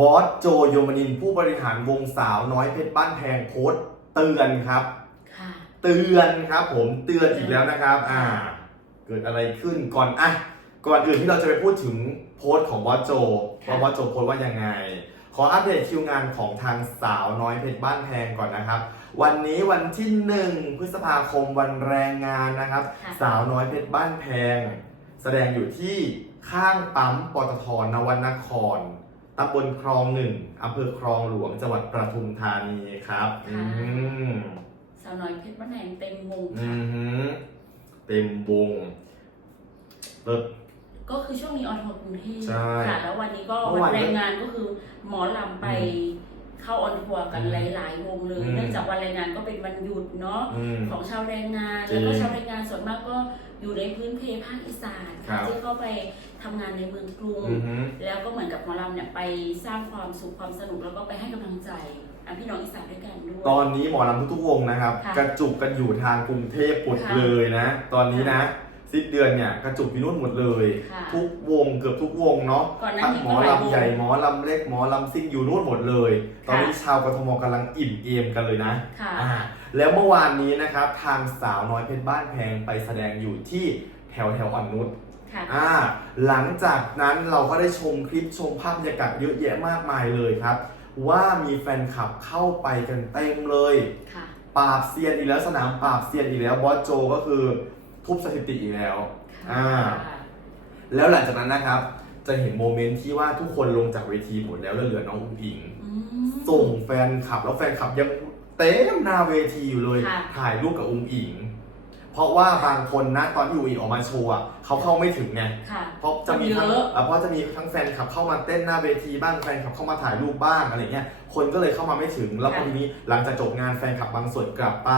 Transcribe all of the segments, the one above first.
บอสโจโยมนินทร์ผู้บริหารวงสาวน้อยเพชรบ้านแพงโพสต์เตือนครับ ค่ะ เตือนครับผมเตือนอีกแล้วนะครับ อ่า เกิดอะไรขึ้นก่อนอะก่อนอื่นที่เราจะไปพูดถึงโพสต์ของบอสโจค่ะว่าบอสโจโพสต์ว่ายังไง ขออัปเดตคิวงานของทางสาวน้อยเพชรบ้านแพงก่อนนะครับ วันนี้วันที่1พฤษภาคมวันแรงงานนะครับ ค่ะ สาวน้อยเพชรบ้านแพง แสดงอยู่ที่ข้างปั๊มปตทนวนคร ตำบลคลองหนึ่งอำเภอคลองหลวงจังหวัดปทุมธานีครับอืมสาวน้อยเพชรบ้านแหงเต็มวงอืค่ะ อหือเต็มวงเลิศ ก็คือช่วงนี้ออนทัวร์กรุงเทพใช่ค่ะ แล้ววันนี้ก็เมื่อวัวานน แรงงานก็คือหมอลำไปอื เข้าออนทัวร์กันอืมหลาย ๆ วงเลย อืมเนื่องจากวันแรงงานก็เป็นวันหยุดเนาะอืมของชาวแรงงาน จริงแล้วก็ชาวแรงงานส่วนมากก็อยู่ในพื้นเพภาคอีสานครัค่ะบที่เข้าไปทำงานในเมืองกรุง อือหือแล้วก็เหมือนกับหมอลำเนี่ยไปสร้างความสุขความสนุกแล้วก็ไปให้กำลังใจอะพี่น้องอีสานด้วยกันด้วย ตอนนี้หมอลำทุกๆวงนะครับ ค่ะกระจุกกันอยู่ทางกรุงเทพหมดค่ะ เลยนะ ตอนนี้นะ สิ้นเดือนเนี่ยกระจุกอยู่นู่นหมดเลย ค่ะ ทุกวงเกือบทุกวงเนาะก่อนหน้าทั้งนี้หมก็อหลายวง ลำใหญ่หมอลำเล็กหมอลำซิ่งอยู่นู่นหมดเลย ตอนนี้ชาวกทมกำลังอิ่มเอมกันเลยนะค่ะ อ่าแล้วเมื่อวานนี้นะครับทางสาวน้อยเพชรบ้านแพงไปแสดงอยู่ที่แถวแถวอ่อนนุช ค่ะ อ่าหลังจากนั้นเราก็ได้ชมคลิปชมภาพบรรยากาศเยอะแยะมากมายเลยครับ ว่ามีแฟนคลับเข้าไปกันเต็มเลย ค่ะ ปราบเซียนอีกแล้วสนามปราบเซียนอีกแล้วบอสโจก็คือ ทุบสถิติอีกแล้วอ่าแล้วหลังจากนั้นนะครับ จะเห็นโมเมนต์ที่ว่าทุกคนลงจากเวทีหมดแล้วแล้วเหลือน้องอุ้งอิงอืมส่งแฟนคลับแล้วแฟนคลับยังเต็มหน้าเวทีอยู่เลยค่ะถ่ายรูปกับอุ้งอิง เพราะว่าบางคนนะตอนที่อุ้งอิงออกมาโชว์อะเขาเข้าไม่ถึงไงค่ะ เพราะจะมีทั้งเยอะเอ่อเพราะจะมีทั้งแฟนคลับเข้ามาเต้นหน้าเวทีบ้างแฟนคลับเข้ามาถ่ายรูปบ้างอะไรเงี้ยคนก็เลยเข้ามาไม่ถึง แล้วพอทีนี้หลังจากจบงานแฟนคลับบางส่วนกลับไป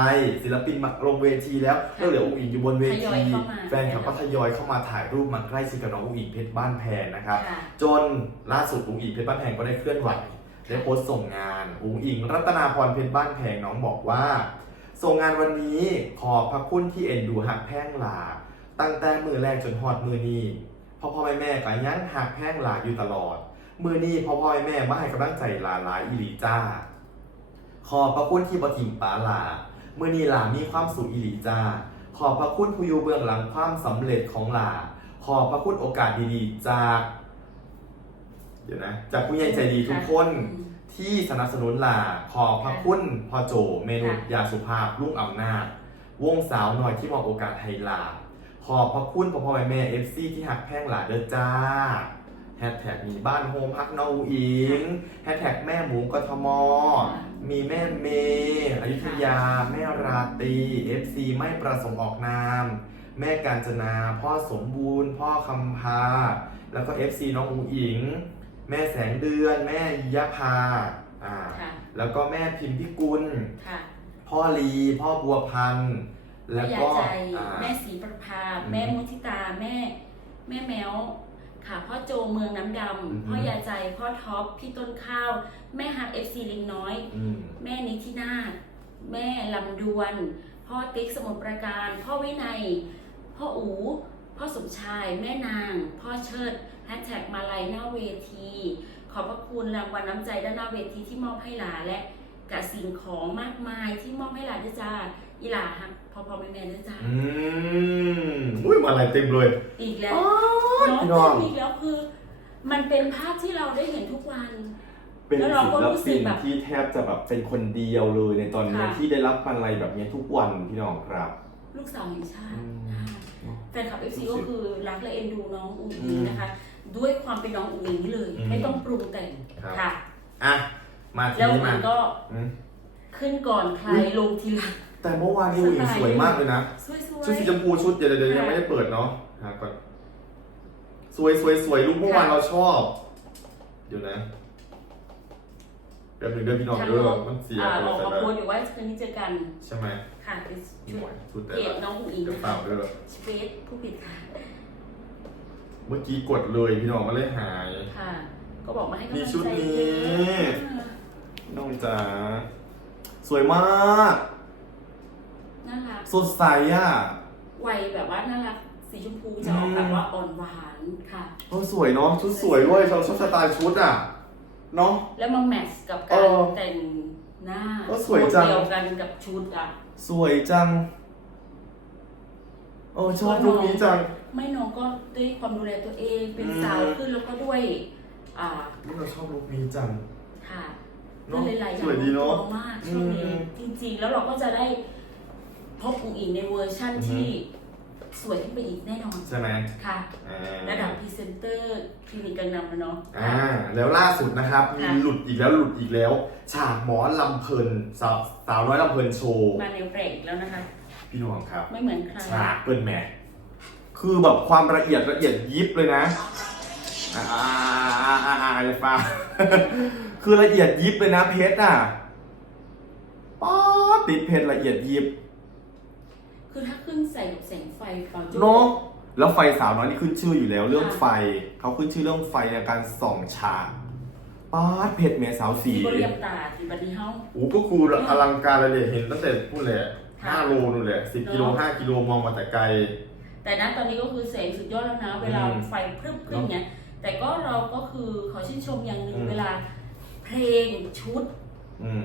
ศิลปินมาลงเวทีแล้วก็เหลืออุ้งอิงอยู่บนเวทยอทียเข้ามา แฟนคลับก็ทยอยเข้ามาถ่ายรูปมาใกล้ชิดกับน้องอุ้งอิงเพชรบ้านแพงนะครับ ค่ะ จนล่าสุดอุ้งอิงเพชรบ้านแพงก็ได้เคลื่อนไหวได้โพสต์ส่งงานอุ้งอิงรัตนาพรเพชรบ้านแพงน้องบอกว่า ส่งงานวันนี้ขอบพระคุณที่เอ็นดูหักแพงหลา ตั้งแต่มือแรกจนฮอดมือนี้พ่อพ่อแม่แม่ก็ยังหักแพงหลาอยู่ตลอด มือนี้พ่อพ่อแม่แม่มาให้กำลังใจหลาหลายอีหลีจ้า ขอบพระคุณที่บทิมปาหลา มือนี้หลามีความสุขอีหลีจ้า ขอบพระคุณผู้อยู่เบื้องหลังความสำเร็จของหลา ขอบพระคุณโอกาสดีๆจากเดี๋ยวนะจากผู้ใหญ่ใจดีทุกคน ที่สนับสนุนหลาขอบพระคุณพ่อโจเมนูค่ะยาสุภาพลุงอำนาจ วงสาวหน่อยที่มอบโอกาสให้หลา ขอบพระคุณพ่อพ่อแม่แม่เอฟซีที่หักแพงหลาเด้อจ้าแฮชแท็กมีบ้านโฮมฮักน้องอิงแฮชแท็กแม่หมูกทม มีแม่เมย์อยุธยา แม่ราตรีเอฟซีไม่ประสงค์ออกนาม แม่กาญจนา พ่อสมบูรณ์ พ่อคำพา แล้วก็ FC น้องอุ๋งอิง แม่แสงเดือน แม่ยะพาอ่าค่ะ แล้วก็แม่พิมพิกุล ค่ะพ่อลีพ่อบัวพันธ์แม่แล้วยาก็ใจอ่า แม่ศรีประภาอืมแม่มุทิตาแม่ แม่แมวค่ะพ่อโจเมืองน้ำดอือฮึำพ่อยาใจพ่อท็อปพี่ต้นข้าว แม่ฮักเอฟซีลิงน้อย อืมแม่นิธินาถแม่ลำดวน พ่อติ๊กสมุทรปราการ พ่อวินัย พ่ออู พ่อสมชายแม่นาง พ่อเชิดแฮชแท็กมาลัยหน้าเวที ขอบพระคุณรางวัลน้ำใจด้านหน้าเวทีที่มอบให้หลาและกับสิ่งของมากมายที่มอบให้หลาด้วยจ้าอีหลาฮักพอพอแม่แม่ด้วยจ้าอืมอุ้ยมาอะไรเต็มเลยอีกแล้วอ๋อน้องพี่น้องเต้นอีกแล้วคือ มันเป็นภาพที่เราได้เห็นทุกวันเป็นแล้วเราก็ศิลรู้สึปิกนแบบที่แทบจะแบบเป็นคนเดียวเลยในตอนนี้ค่ะที่ได้รับอะไรแบบนี้ทุกวันพี่น้องครับ ลูกสาวแห่งชาติอืมนะคะแฟนคลับเอฟซีรู้ก็สึกคือรักและเอ็นดูน้องอุ้งอือิงมนะคะ ด้วยความเป็นน้องอุ้งอิงนี่เลยอืมไม่ต้องปรุงแต่งครับค่ะอะมาทีแล้วนี้มัมานก็อืมขึ้นก่อนใครลงทีหลัง แต่เมื่อวานนี้อุ้งอิงสวยมากเลยนะ สวยชุดสีชมพูชุดเดี๋ยวเดี๋ยวเดี๋ยวยังไม่ได้เปิดเนาะหาก่อนสวยสวยสวยลุกเมื่อวานเราชอบ เดี๋ยวนะ แป๊บหนึงเดี๋ยวพี่น้องทางเด้ลองมันเสียอ่าอะไรออกแต่มาละโพสต์อยู่ว่าคืนนี้เจอกัน ใช่ไหมค่ะเป็นหชุดน่วยชุดแต่เพจละน้องอุ้งอิงเดี๋ยวนะเปล่าคะเด้อเฟซผู้ผิดค่ะ เมื่อกี้กดเลยพี่น้องก็เลยหายค่ะ ก็บอกมาให้กำลังมีใจชุดนี้เยอะน้องจ๋าสวยมากน่ารักสดใสอะวัยแบบว่าน่ารักสีชมพูจะออกอืมแบบว่าอ่อนหวานค่ะเออสวยเนาะชุดสวยด้วยชอบชอบสไตล์ชุดอะ เนาะ แล้วมาแมทช์กับเอการอแต่งหน้าโอ้สวยจังเดียวกันกับชุดอะ สวยจัง โอ้ชอบรูปนี้จัง ไม่น้องก็ด้วยความดูแลตัวเองเป็นอืม สาวขึ้นแล้วก็ด้วย อ่าเราชอบรูปนี้จัง ค่ะเนอะก็หลายๆอย่าสวยดีงเนอะตัวมากช่วงนี้อืมจริงๆ แล้วเราก็จะได้พบอุ๋งอิงในเวอร์ชั่นอือฮึ ที่ สวยขึ้นไปอีกแน่นอนใช่ไหมค่ะ อ่าระดับพรีเซนเตอร์คลินิกกังนำนะเนาะ อ่าแล้วล่าสุดนะครับมีค่ะ หลุดอีกแล้วหลุดอีกแล้ว ฉากหมอลำเพลินสาวสาวน้อยลำเพลินโชว์มาแนวแปลกอีกแล้วนะคะ พี่น้องครับ ไม่เหมือนใครฉากเปิ้ลแหม่คือแบบความละเอียดละเอียดยิบเลยนะอ่าอ่าอ่าอ่าอ่าอย่าฟ้า คือละเอียดยิบเลยนะเพชรอะป๊อดติดเพชรละเอียดยิบ คือถ้าขึ้นใส่กับแสงไฟตอนจบเนาะแล้วไฟสาวน้อยนี่ขึ้นชื่ออยู่แล้ว เรื่องค่ะไฟเขาขึ้นชื่อเรื่องไฟในการส่องฉากป๊าดเพชรเมสาวสีที่บริยมตาที่บัดนี้เฮา โอ้ก็คืออลังการเลยเนี่ยเห็นตั้งแต่พูดเลยค่ะ ห้าโลนู่นเลยสิบกิโลเนอะห้ากิโลมองมาแต่ไกล แต่ณตอนนี้ก็คือแสงสุดยอดแล้วนะ เวลาอืมไฟพรึบขึ้นเนี้ย แต่ก็เราก็คือขอชื่นชมอย่างหนึ่งอืม เวลา เพลงชุด อืม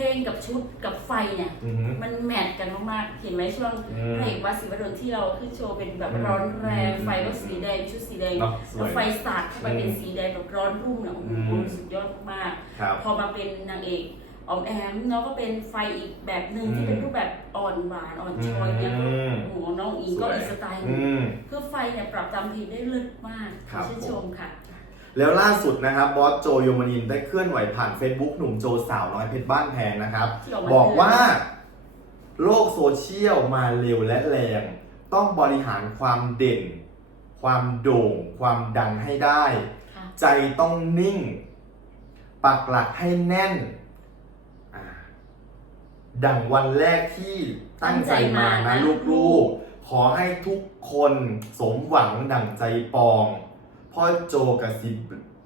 เพลงกับชุดกับไฟเนี่ย อือหือมันแมทกันมากๆ เห็นไหมช่วงอืมเพลงวัดศรีวดลที่เราขึ้นโชว์เป็นแบบอืมร้อนแรงอืมไฟก็สีแดงชุดสีแดงเนาะสแล้ววยไฟสาดเข้าไปเป็นอืมสีแดงแบบร้อนรุ่มเนี่ยโอ้โหอืม สุดยอดมากครับพอมาเป็นนางเอกออมแอมเนาะก็เป็นไฟอีกแบบหนึ่งที่อืมเป็นรูปแบบอ่อนหวานอ่อนช้อยเนี่ยอืม โอ้โหน้องอิงก็อีกสไตล์หนึ่อืงมคือไฟเนี่ยปรับจำเพลงได้เลิศมากครับ ชื่นชมค่ะ แล้วล่าสุดนะครับบอสโจโยมานินได้เคลื่อนไหวผ่าน Facebook หนุ่มโจสาวน้อยเพชรบ้านแพงนะครับที่ออกมาบอกเตือนว่าโลกโซเชียลมาเร็วและแรง ต้องบริหารความเด่น ความโด่ง ความดังให้ได้ค่ะใจต้องนิ่ง ปักหลักให้แน่นอ่าดังวันแรกที่ตั้งใจมานะลูกๆ ขอให้ทุกคนสมหวังดังใจปอง พ่อโจกับสิ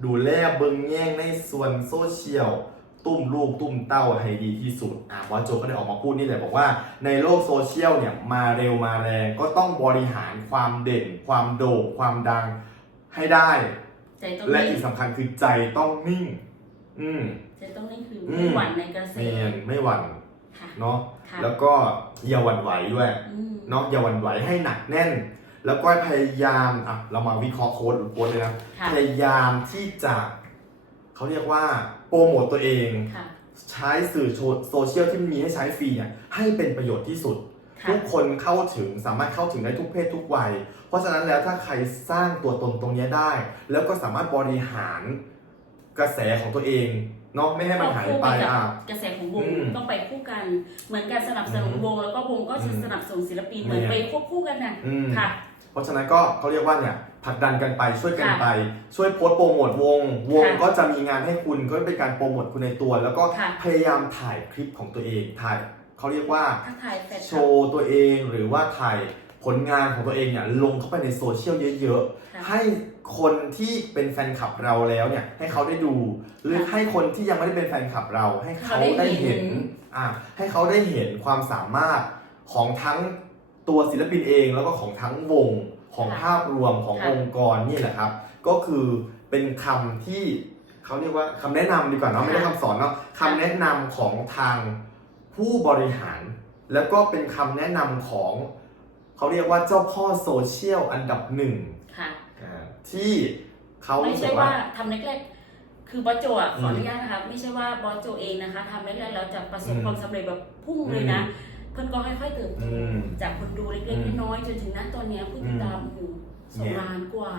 ดูแลเบิงแย่งในส่วนโซเชียลตุ้มลูกตุ้มเต้าให้ดีที่สุด อะพ่อโจก็ได้ออกมาพูดนี่แหละบอกว่าในโลกโซเชียลเนี่ยมาเร็วมาแรงก็ต้องบริหารความเด่น ความโด่งความดังให้ได้ ใจต้องและนิ่อีงกสำคัญคือใจต้องนิ่ง อืม ใจต้องนิ่งคืออืไม่มหวั่นในกระแสเมนไม่หวั่นค่ะ เนาะค่ะแล้วก็อย่าหวั่นไหวด้วยอืม เนาะอย่าหวั่นไหวให้หนักแน่น แล้วก็พยายามอะเรามาวิเคราะห์โค้ดหรือโค้ดเลยนะ ค่ะ พยายามที่จะเขาเรียกว่าโปรโมตตัวเอง ค่ะ ใช้สื่อโซเชียลที่มีให้ใช้ฟรีเนี่ยให้เป็นประโยชน์ที่สุด ค่ะ ทุกคนเข้าถึงสามารถเข้าถึงได้ทุกเพศทุกวัย เพราะฉะนั้นแล้วถ้าใครสร้างตัวตนตรงเนี้ยได้ แล้วก็สามารถบริหารกระแสของตัวเองเนาะไม่ให้มันหายไปควบคู่กับอะ กระแสของวงอืมต้องไปคู่กัน เหมือนการสนับสนุนอืมวง แล้วก็วงก็จะอืมสนับสนุนศิลปิน เหมือนเนี่ย ไปควบคู่กันน่ะอืม ค่ะ เพราะฉะนั้นก็เขาเรียกว่าเนี่ยผลักดันกันไปช่วยกันค่ะไป ช่วยโพสต์โปรโมทวง วงค่ะก็จะมีงานให้คุณก็เป็นการโปรโมทคุณในตัว แล้วก็ค่ะพยายามถ่ายคลิปของตัวเองถ่ายเขาเรียกว่าทักทายแฟนคโชลับว์ตัวเองหรือว่าถ่ายผลงานของตัวเองเนี่ยลงเข้าไปในโซเชียลเยอะค่ะๆให้คนที่เป็นแฟนคลับเราแล้วเนี่ยให้เขาได้ดู หรือค่ะให้คนที่ยังไม่ได้เป็นแฟนคลับเรา ให้เขาเขาได้ได้เห็เห็นนอะให้เขาได้เห็นความสามารถของทั้งตัวศิลปินเองแล้วก็ของทั้งวง ของค่ะภาพรวมของค่ะองค์กรนี่แหละครับ ก็คือเป็นคำที่เขาเรียกว่าคำแนะนำดีกว่าเนาะไม่ได้คำสอนเนาะคำแนะนำของทางผู้บริหาร แล้วก็เป็นคำแนะนำของเขาเรียกว่าเจ้าพ่อโซเชียลอันดับหนึ่งค่ะอ่าที่เขาไม่รู้สึใช่กว่าว่าทำแรกๆคือบอสโจอะขออมนุญาตนะคะไม่ใช่ว่าบอสโจเองนะคะทำแรกๆแล้วจะประสบอืมความสำเร็จแบบพุ่งเลยนะ เพื่อนก็ค่อยๆเติบโตอืม จากคนดูเล็กอืม ๆน้อยๆจนถึงณตอนเนี้ยผู้ติดตามอยู่สองเนี่ยล้านกว่า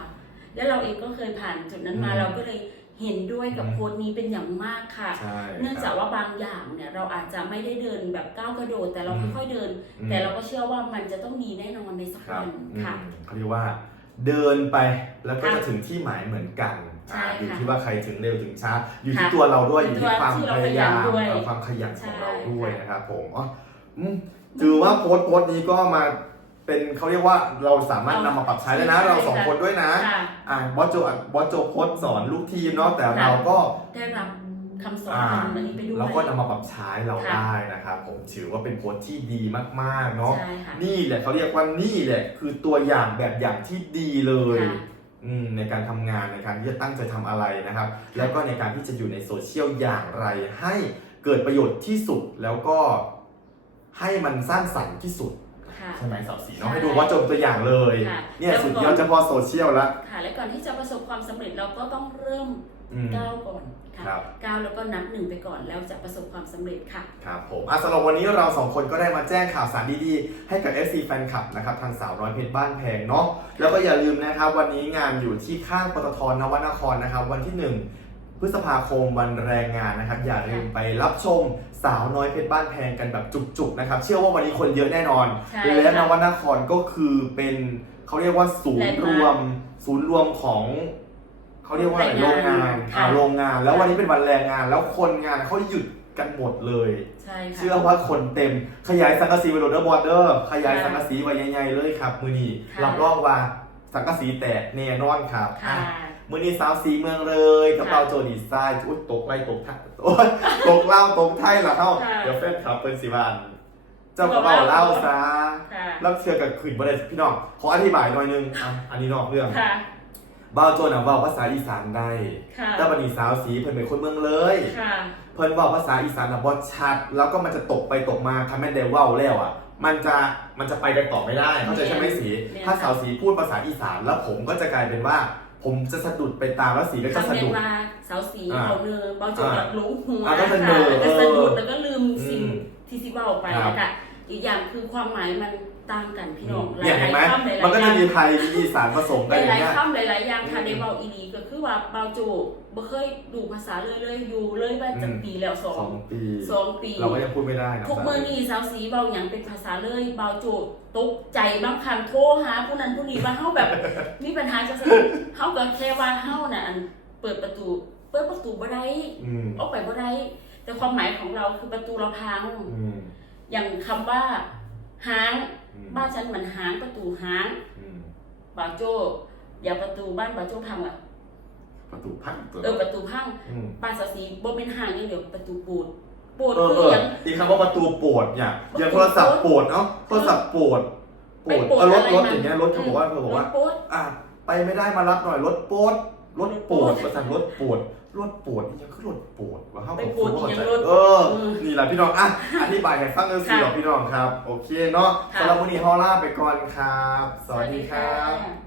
แล้วเราเองก็เคยผ่านจุดนั้นมาอืมเราก็เลยเห็นด้วยกับอืมโค้ดนี้เป็นอย่างมากค่ะ ใช่เนื่องจากครับว่าบางอย่างเนี่ยเราอาจจะไม่ได้เดินแบบก้าวกระโดดแต่เราอืมค่อยๆเดินอืมแต่เราก็เชื่อว่ามันจะต้องมีแน่นอนในสักครัวับนอืมค่ะ เขาเรียกว่า เดินไปแล้วก็ค่ะจะถึงที่หมายเหมือนกันใช่อ่าอยู่ค่ะที่ว่าใครถึงเร็วถึงช้า อยู่ที่ค่ะตัวเราด้วยออยู่ยู่ที่ที่ความที่เราพยายามขยันด้วยเอ่อความขยันของเราใช่ด้วยค่ะ นะครับผมอ๋ออืม ถือว่าโพสต์โพสต์นี้ก็มาเป็นเขาเรียกว่าเราสามารถนำมาปรับใช้ได้นะใช่เราสองค่ะคนด้วยนะ ค่ะอ่าบอสโจอะบอสโจโพสต์สอนลูกทีมเนาะแต่ค่ะเราก็ ได้รับคำสอนอ่าคำอันนี้ไปด้วยเราก็นำมาปรับใช้เราค่ะได้นะครับผมถือว่าเป็นโพสต์ที่ดีมากๆเนาะใช่ค่ะนี่แหละเขาเรียกว่านี่แหละคือตัวอย่างแบบอย่างที่ดีเลย ค่ะ อืมในการทำงานในการที่จะตั้งใจทำอะไรนะครับ แล้วก็ในการที่จะอยู่ในโซเชียลอย่างไรให้เกิดประโยชน์ที่สุดแล้วก็ ให้มันสร้างสรรค์ที่สุด ค่ะ ใช่ไหมสาวสีเนาะใช่ให้ดูว่าจบตัวอย่างเลยค่ะเนี่ยแล้วก็สุดยอดเฉพาะโซเชียลละค่ะ และก่อนที่จะประสบความสำเร็จเราก็ต้องเริ่มอืม ก้าวก่อนค่ะครับ ก้าวแล้วก็นับหนึ่งไปก่อนแล้วจะประสบความสำเร็จค่ะ ครับผมอะสำหรับวันนี้เราสองคนก็ได้มาแจ้งข่าวสารดีๆ ให้กับ FC แฟนคลับนะครับทางสาวร้อยเพชรบ้านแพงเนาะแล้วก็อย่าลืมนะครับ วันนี้งานอยู่ที่ข้างปตทนวนครนะครับ วันที่ 1 พฤษภาคมวันแรงงานนะครับ อย่าลืมไปรับชม สาวน้อยเพชรบ้านแพงกันแบบจุกๆนะครับ เชื่อว่าวันนี้คนเยอะแน่นอน ใช่และนค่ะ วนครก็คือเป็นเขาเรียกว่าศูนย์รวม ศูนย์รวมของเขาเรียกว่าอะไรโรงงานค่ะอ่าโรงงาน แล้ววันนี้เป็นวันแรงงาน แล้วคนงานเขาหยุดกันหมดเลย ใช่ค่ะ เชื่อว่าคนเต็มขยายสังกะสีไปโรดเดอร์บอร์เดอร์ขยายค่ะสังกะสีไว้ใหญ่ๆเลยครับ มือนี้ค่ะ รับรองว่าสังกะสีแตกแน่นอนครับค่ะอะ มือนี้สาวสีเมืองเลยกระเป๋าค่ะโจดีไซน์อุ้ยตกไล่ตกไทยโอ้ยตกเล่าตกไทยเหรอเฮ้าค่ะเดี๋ยวแฟนครับเป็นสิบานเจ้ากระเป๋าเล่าซะค่ะรับเชื่อกับขืนประเด็นพี่น้องขออธิบายหน่อยนึงอะอันนี้นอกเรื่องค่ะบ้าวโจนอะเว่าภาษาอีสานได้ค่ะแต่บันนี้สาวสีเพิ่นเป็นคนเมืองเลยค่ะเพิ่นเว่าภาษาอีสานอะบ่ชัด แล้วก็มันจะตกไปตกมาคันแม่นได้เว้าแล้วอะมันจะมันจะไปกันต่อไม่ได้ เข้าใจใช่ไหมสีเนี่ยถ้าสาวสีพูดภาษาอีสานแล้วผมก็จะกลายเป็นว่า ผมจะสะดุดไปตามแล้วสีก็จะคำสะเรียดุกดว่าเสาสีอ่าเอาเนื้อเบาจนแบบหลงหัวอ่าก็จะค่ะเนอแล้วก็สะดุดเออแล้วก็ลืมสิ่งอืมที่สิเบาไปครับ นะคะอีกอย่างคือความหมายมันต่างกันพี่น้องเนี่ยเห็นไหมคำหลายๆมันก็อจะย่างมีไทยมีอีสานผสมหกันอย่างลายเงี้ย ๆคำหลายๆอย่างค่ะอืมในเบาอีดีก็คือว่าเบาโจ บ่เคยดูภาษาเลยเลยอยู่เลยว่าจะอืมปีแล้วสอสองงปี สองปี เราก็ยังพูดไม่ได้นะทุกมือนี่สาวสีเบาอย่างเป็นภาษาเลยเบาโจตกใจบางครั้งโทรหาผู้นั้นผู้นี้ว่าเฮาแบบ มีปัญหาจะสนุกเฮาก็แค่ว่าเฮาน่ะอันเปิดประตู เปิดประตูบ่ได้อืมออกไปบ่ได้แต่ความหมายของเราคือประตูเราพัง อืมอย่างคำว่าหางอืมบ้านฉันเหมือนหางประตูหางอืมบ่าวโจ้อย่าประตูบ้านบ่าวโจ้พังอะ ประตูพังตัวเออประตูพังอืมบ้านสาวสีบ่เป็นหางอย่างเดียวประตูปูดปูดเออคืเออออย่างอีกคำว่าประตูโปวดเนี่ยอย่างโทรศัพท์โปวดเนาะโทรศัพท์โปวดโปวดไปโปวดเออรถอะไรรถมา อย่างเงี้ยรถเขาบอกว่าเขาบอกว่ารถปูด อะไปไม่ได้มารับหน่อยรถโปวดรถปวดรถปวดประสานรถปวดรถปวดนี่ยังคือรถปวดว่าเขาไปบอกปวดเขาอีกเข้าอย่างใจรถเออ อืมนี่แหละพี่น้องอะอธิบายให้ฟังเลยสิค่ะหรอกพี่น้องครับ โอเคเนาะค่ะ สำหรับวันนี้ฮอลล่าไปก่อนครับ สวัสดีครับค่ะ